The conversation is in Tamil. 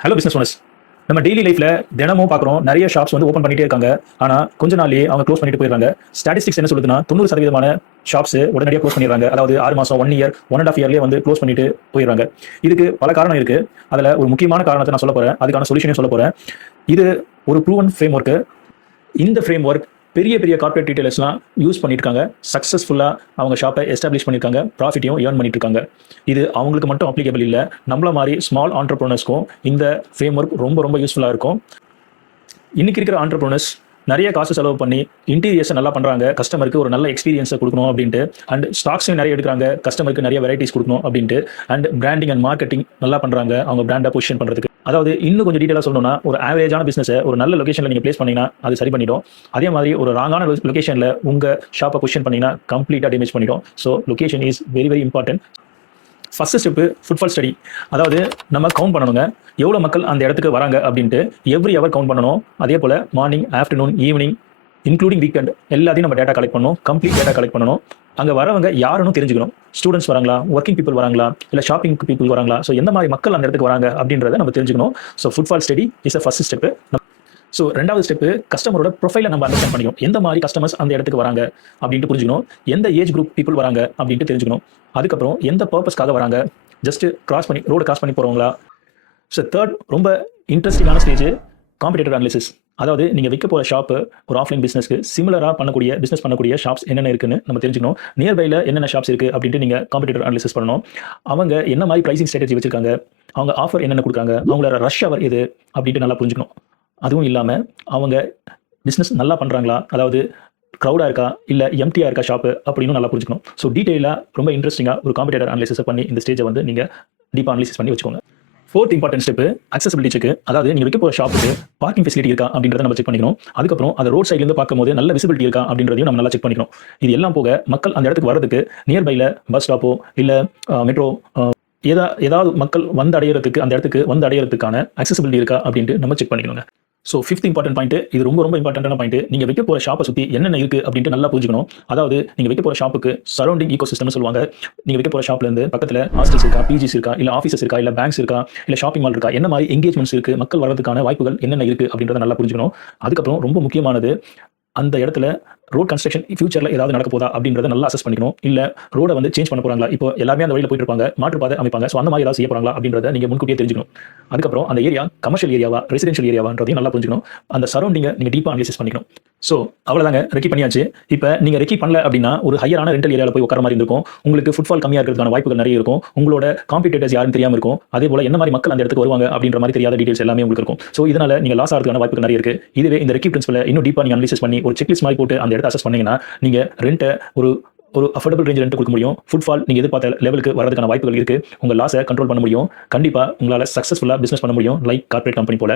Hello business owners. நம்ம டெய்லி லைஃப்ல தினமும் பார்க்குறோம் நிறைய ஷாப்ஸ் வந்து ஓப்பன் பண்ணிட்டே இருக்காங்க. ஆனா கொஞ்ச நாள்லயே அவங்க க்ளோஸ் பண்ணிட்டு போயிடுறாங்க. ஸ்டாட்டிஸ்டிக்ஸ் என்ன சொல்லுதுன்னா 90% ஷாப்ஸ் உடனடியாக க்ளோஸ் பண்ணிடுறாங்க. அதாவது 6 மாசம், 1 இயர், 1 1/2 இயர்லயே வந்து க்ளோஸ் பண்ணிட்டு போயிடுறாங்க. இதுக்கு பல காரணம் இருக்கு. அதுல ஒரு முக்கியமான காரணத்தை நான் சொல்ல போறேன். அதுக்கான சொல்யூஷனையும் சொல்ல போறேன். இது ஒரு ப்ரூவன் ஃப்ரேம் ஒர்க். இந்த ஃப்ரேம் ஒர்க் பெரிய பெரிய கார்ப்பரேட் ரீட்டெயிலர்ஸ்லாம் யூஸ் பண்ணிட்டு இருக்காங்க. சக்ஸஸ்ஃபுல்லா அவங்க ஷாப்பை எஸ்டாப்ளிஷ் பண்ணியிருக்காங்க. ப்ராஃபிட்டையும் ஏர்ன் பண்ணிட்டு இருக்காங்க. இது அவங்களுக்கு மட்டும் அப்ளிகபிள் இல்ல. நம்மள மாதிரி ஸ்மால் ஆண்டர்பிரினர்ஸ்க்கும் இந்த ஃப்ரேம் ஒர்க் ரொம்ப ரொம்ப யூஸ்ஃபுல்லா இருக்கும். இன்னைக்கு இருக்கிற ஆண்டர்பிரினர்ஸ் நிறைய காசு செலவு பண்ணி இன்டீரியர்ஸை நல்லா பண்றாங்க. கஸ்டமருக்கு ஒரு நல்ல எக்ஸ்பீரியன்ஸை கொடுக்கணும் அப்படின்ட்டு. அண்ட் ஸ்டாக்ஸையும் நிறைய எடுக்கிறாங்க. கஸ்டமருக்கு நிறைய வெரைட்டிஸ் கொடுக்கணும் அப்படின்ட்டு. அண்ட் பிராண்டிங் அண்ட் மார்க்கெட்டிங் நல்லா பண்றாங்க அவங்க பிராண்டை பொசிஷன் பண்றதுக்கு. அதாவது இன்னும் கொஞ்சம் டீட்டெயிலாக சொல்லணும்னா, ஒரு ஆவரேஜான பிசினஸை ஒரு நல்ல லொகேஷனில் நீங்கள் பிளேஸ் பண்ணீங்கன்னா அது சரி பண்ணிடும். அதே மாதிரி ஒரு ராங்கான லொகேஷனில் உங்கள் ஷாப்பை பொசிஷன் பண்ணீங்கன்னா கம்ப்ளீட்டாக டேமேஜ் பண்ணிடும். So location is very very important. First step footfall study. அதாவது நம்ம கவுண்ட் பண்ணணுங்க, எவ்வளோ மக்கள் அந்த இடத்துக்கு வராங்க அப்படின்ட்டு எவ்ரி ஹவர் கவுண்ட் பண்ணணும். அதே போல் morning, afternoon, evening, including weekend எல்லாத்தையும் நம்ம டேட்டா கலெக்ட் பண்ணணும். கம்ப்ளீட் டேட்டா கலெக்ட் பண்ணணும். அங்கே வரவங்க யாருன்னு தெரிஞ்சுக்கணும். ஸ்டூடெண்ட்ஸ் வராங்களா, ஒர்க்கிங் பீப்புள் வராங்களா, இல்லை ஷாப்பிங் பீப்புள் வராங்களா, ஸோ எந்த மாதிரி மக்கள் அந்த இடத்துக்கு வராங்க அப்படின்றத நம்ம தெரிஞ்சுக்கணும். So footfall study is a first step. So ரெண்டாவது ஸ்டெப்பு கஸ்டமரோட ப்ரொஃபைலை நம்ம அண்டர்ஸ்டாண்ட் பண்ணிக்கணும். எந்த மாதிரி கஸ்டமர்ஸ் அந்த இடத்துக்கு வராங்க அப்படின்ட்டு புரிஞ்சுக்கணும். எந்த ஏஜ் குரூப் பீப்புள் வராங்க அப்படின்ட்டு தெரிஞ்சுக்கணும். அதுக்கப்புறம் எந்த பர்பஸ்க்காக வராங்க, ஜஸ்ட் ரோடு கிராஸ் பண்ணி போகிறவங்களா. ஸோ தேர்ட் ரொம்ப இன்ட்ரெஸ்டிங்கான ஸ்டேஜ் காம்படிட்டர் அனாலிசிஸ். அதாவது நீங்கள் வைக்க போகிற ஷாப்பு ஒரு ஆஃப்லைன் பிஸ்னஸ்க்கு சிமிலராக பிஸ்னஸ் பண்ணக்கூடிய ஷாப்ஸ் என்னென்ன இருக்குன்னு நம்ம தெரிஞ்சுக்கணும். நியர்பையில் என்னென்ன ஷாப்ஸ் இருக்குது அப்படின்ட்டு நீங்கள் காம்படிட்டர் அனாலிசிஸ் பண்ணணும். அவங்க என்ன மாதிரி ப்ரைசிங் ஸ்ட்ராட்டஜி வச்சிருக்காங்க, அவங்க ஆஃபர் என்னென்ன கொடுக்குறாங்க, அவங்களோட ரஷ் அவர் எது அப்படின்ட்டு நல்லா புரிஞ்சுக்கணும். அதுவும் இல்லாமல் அவங்க பிஸ்னஸ் நல்லா பண்ணுறாங்களா, அதாவது க்ரௌடாக இருக்கா இல்லை எம்டியாக இருக்கா ஷாப்பு அப்படின்னு நல்லா புரிஞ்சுக்கணும். ஸோ டீட்டெயிலாக ரொம்ப இன்ட்ரெஸ்டிங்காக ஒரு காம்படிட்டர் அனாலிசிஸ் பண்ணி இந்த ஸ்டேஜை வந்து நீங்கள் டீப்பாக அனாலிசிஸ் பண்ணி வச்சுக்கோங்க. Fourth important step accessibility check. அதாவது நீங்கள் வைக்க போகிற ஷாப்புக்கு பார்க்கிங் ஃபெசிலிட்டி இருக்கா அப்படின்றத நம்ம செக் பண்ணிக்கணும். அதுக்கப்புறம் அது ரோட் சைட்லேருந்து பார்க்கும்போது நல்ல விசிபிலிட்டி இருக்கா அப்படின்றதையும் நம்ம நல்லா செக் பண்ணிக்கணும். இது எல்லாம் போக மக்கள் அந்த இடத்துக்கு வரதுக்கு நியர்பையில் பஸ் ஸ்டாப்போ இல்லை மெட்ரோ ஏதாவது மக்கள் வந்து அடையிறதுக்கு அந்த இடத்துக்கு வந்து அடையிறதுக்கான அக்சசிபிலிட்டி இருக்கா அப்படின்ட்டு நம்ம செக் பண்ணிக்கணுங்க. ஸோ ஃபிஃப்த் இம்பார்ட்டன்ட் பாயிண்ட், இது ரொம்ப ரொம்ப இம்பார்ட்டன்டான பாயிண்ட். நீங்கள் வைக்க போகிற ஷாப்பை சுற்றி என்னென்ன இருக்குது அப்படின்ட்டு நல்லா புரிஞ்சுக்கணும். அதாவது நீங்கள் வைக்க போகிற ஷாப்புக்கு சரௌண்டிங் ஈகோ சிஸ்டம்னு சொல்லுவாங்க. நீங்கள் வைக்க போகிற ஷாப்லேருந்து பக்கத்தில் ஹாஸ்டல்ஸ் இருக்கா, பிஜிஸ் இருக்கா, இல்லை ஆஃபீஸஸ் இருக்கா, இல்லை பேங்க்ஸ் இருக்கா, இல்லை ஷாப்பிங் மால் இருக்கா, என்ன மாதிரி எங்கேஜ்மெண்ட்ஸ் இருக்குது, மக்கள் வரதுக்கான வாய்ப்புகள் என்னென்ன இருக்குது அப்படின்றத நல்லா புரிஞ்சுக்கணும். அதுக்கப்புறம் ரொம்ப முக்கியமானது, அந்த இடத்துல ரோட் கன்ஸ்ட்ரக்ஷன் ஃபியூச்சரில் ஏதாவது நடக்க போதா அப்படின்றத நல்லா அசஸ் பண்ணிக்கணும். இல்லை ரோடை வந்து சேஞ்ச் பண்ண போகிறாங்களா, இப்போ எல்லாமே அந்த வழியில் போயிட்டு இருப்பாங்க, மாற்றுப்பாதை அமைப்பாங்க, ஸோ அந்த மாதிரி ஏதாவது செய்ய போகிறாங்களா அப்படின்றத நீங்கள் முன்கூட்டியே தெரிஞ்சுக்கணும். அதுக்கப்புறம் அந்த ஏரியா கமர்ஷியல் ஏரியாவா ரெசிடென்ஷியல் ஏரியாவான்றதையும் நல்லா புரிஞ்சுக்கணும். அந்த சரௌண்டிங்கை நீங்கள் டீப்பாக அனலைசிஸ் பண்ணிக்கணும். ஸோ அவ்வளோதாங்க, ரெக்கி பண்ணியாச்சு. இப்போ நீங்கள் ரெக்கி பண்ணல அப்படின்னா ஒரு ஹையரான ரெண்டல் ஏரியாவில் போய் உட்கார மாதிரி இருக்கும். உங்களுக்கு ஃபுட்ஃபால் கம்மியாக இருக்கிறதுக்கான வாய்ப்புகள் நிறைய இருக்கும். உங்களோட காம்படிட்டர்ஸ் யாரும் தெரியாமல் இருக்கும். அதே போல் என்ன மாதிரி மக்கள் அந்த இடத்துக்கு வருவாங்க அப்படின்ற மாதிரி தெரியாத டீடைல்ஸ் எல்லாமே உங்களுக்கு இருக்கும். ஸோ இதனால் நீங்கள் லாஸ் ஆகிறதுக்கான வாய்ப்புகள் நிறைய இருக்குது. இதுவே இந்த ரெக்கி பிரின்சிபலை இன்னும் டீப்பாக நீங்கள் அனலைசிஸ் பண்ணி ஒரு செக்லிஸ்ட் மாதிரி போட்டு அந்த இடத்தை அசஸ் பண்ணீங்கன்னா நீங்கள் ரெண்ட்டை ஒரு அஃபோர்டபிள் ரேஞ்ச் ரெண்ட் கொடுக்க முடியும். ஃபுட்ஃபால் நீங்கள் எதிர்பார்த்த லெவலுக்கு வரதுக்கான வாய்ப்புகள் இருக்குது. உங்கள் லாஸை கண்ட்ரோல் பண்ண முடியும். கண்டிப்பாக உங்களால் சக்ஸஸ்ஃபுல்லாக பிஸ்னஸ் பண்ண முடியும், லைக் கார்ப்பரேட் கம்பெனி போல.